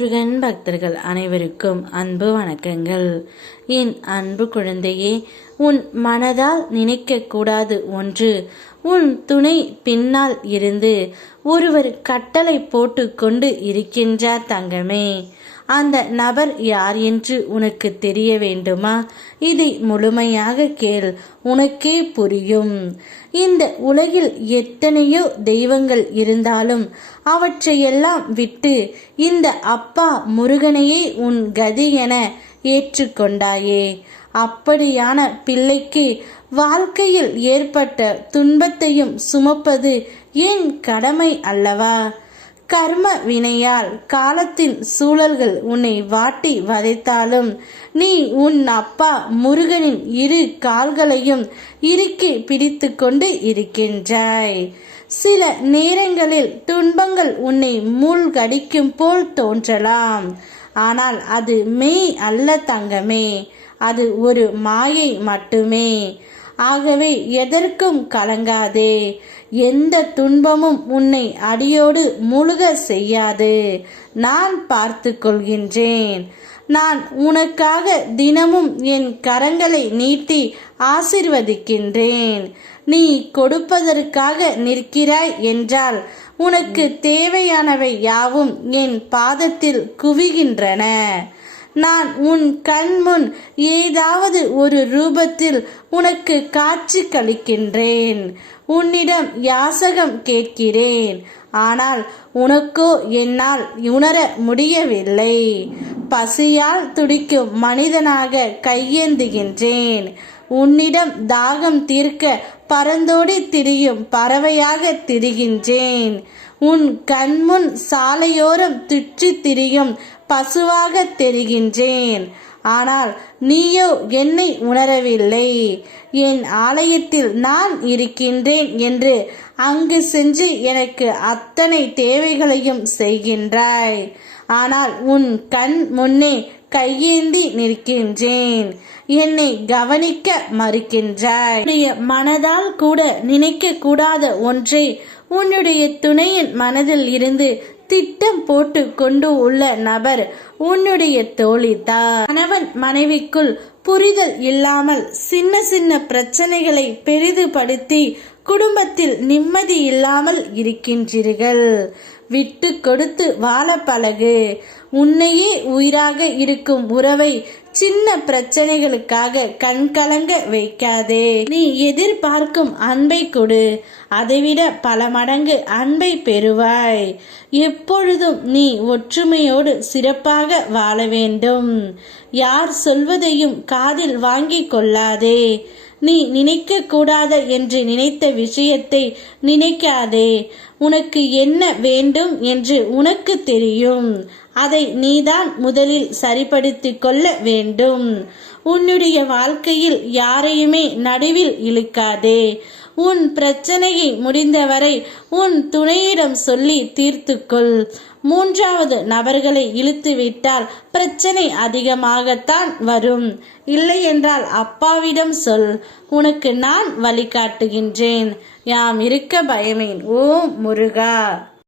முருகன் பக்தர்கள் அனைவருக்கும் அன்பு வணக்கங்கள். என் அன்பு குழந்தையே, உன் மனதால் நினைக்க கூடாது ஒன்று. உன் துணை பின்னால் இருந்து ஒருவர் கட்டளை போட்டு கொண்டு இருக்கின்றார் தங்கமே. அந்த நபர் யார் என்று உனக்கு தெரிய வேண்டுமா? இதை முழுமையாக கேள், உனக்கே புரியும். இந்த உலகில் எத்தனையோ தெய்வங்கள் இருந்தாலும் அவற்றையெல்லாம் விட்டு இந்த அப்பா முருகனையே உன் கதி என ஏற்றுக்கொண்டாயே. அப்படியான பிள்ளைக்கு வாழ்க்கையில் ஏற்பட்ட துன்பத்தையும் சுமப்பது என் கடமை அல்லவா? கர்ம வினையால் காலத்தின் சூழல்கள் உன்னை வாட்டி வதைத்தாலும் நீ உன் அப்பா முருகனின் இரு கால்களையும் இறுக்கி பிடித்து கொண்டு இருக்கின்றாய். சில நேரங்களில் துன்பங்கள் உன்னை மூழ்கடிக்கும் போல் தோன்றலாம். ஆனால் அது மெய் அல்ல தங்கமே, அது ஒரு மாயை மட்டுமே. ஆகவே எதற்கும் கலங்காதே. எந்த துன்பமும் உன்னை அடியோடு முழுக செய்யாது. நான் பார்த்து கொள்கின்றேன். நான் உனக்காக தினமும் என் கரங்களை நீட்டி ஆசிர்வதிக்கின்றேன். நீ கொடுப்பதற்காக நிற்கிறாய் என்றால் உனக்கு தேவையானவை யாவும் என் பாதத்தில் குவிகின்றன. நான் உன் கண் முன் ஏதாவது ஒரு ரூபத்தில் உனக்கு காட்சி கழிக்கின்றேன். உன்னிடம் யாசகம் கேட்கிறேன். ஆனால் உனக்கோ என்னால் உணர முடியவில்லை. பசியால் துடிக்கும் மனிதனாக கையேந்துகின்றேன். உன்னிடம் தாகம் தீர்க்க பறந்தோடி திரியும் பறவையாக திரிகின்றேன். உன் கண்முன் சாலையோரம் சுற்றி திரியும் பசுவாக தெரிகின்றேன். ஆனால் நீயோ என்னை உணரவில்லை. என் ஆலயத்தில் நான் இருக்கின்றேன் என்று அங்கு சென்று எனக்கு அத்தனை தேவைகளையும் செய்கின்றாய். ஆனால் உன் கண் முன்னே கையேந்தி நிற்கின்றேன். என்னை கவனிக்க மறுக்கின்றாய். உன்னுடைய மனதால் கூட நினைக்க கூடாத ஒன்றை உன்னுடைய துணையின் மனதில் இருந்து திட்டம் போட்டு கொண்டு உள்ள நபர் உன்னுடைய தோழிதான். கணவன் மனைவிக்குள் புரிதல் இல்லாமல் சின்ன சின்ன பிரச்சனைகளை பெரிதுபடுத்தி குடும்பத்தில் நிம்மதி இல்லாமல் இருக்கின்றீர்கள். விட்டு கொடுத்து வாழ பழகு. உன்னையே உயிராக இருக்கும் உறவை சின்ன பிரச்சனைகளுக்காக கண்கலங்க வைக்காதே. நீ எதிர்பார்க்கும் அன்பை கொடு. அதைவிட பல மடங்கு அன்பை பெறுவாய். எப்பொழுதும் நீ ஒற்றுமையோடு சிறப்பாக வாழ வேண்டும். யார் சொல்வதையும் காதில் வாங்கிக் கொள்ளாதே. நீ நினைக்க கூடாத என்று நினைத்த விஷயத்தை நினைக்காதே. உனக்கு என்ன வேண்டும் என்று உனக்கு தெரியும். அதை நீதான் முதலில் சரிப்படுத்தி கொள்ள வேண்டும். உன்னுடைய வாழ்க்கையில் யாரையுமே நடுவில் இழுக்காதே. உன் பிரச்சனையை முடிந்தவரை உன் துணையிடம் சொல்லி தீர்த்துக்கொள். மூன்றாவது நபர்களை இழுத்துவிட்டால் பிரச்சனை அதிகமாகத்தான் வரும். இல்லை என்றால் அப்பாவிடம் சொல். உனக்கு நான் வழிகாட்டுகின்றேன். யாம் இருக்க பயமேன். ஓம் முருகா.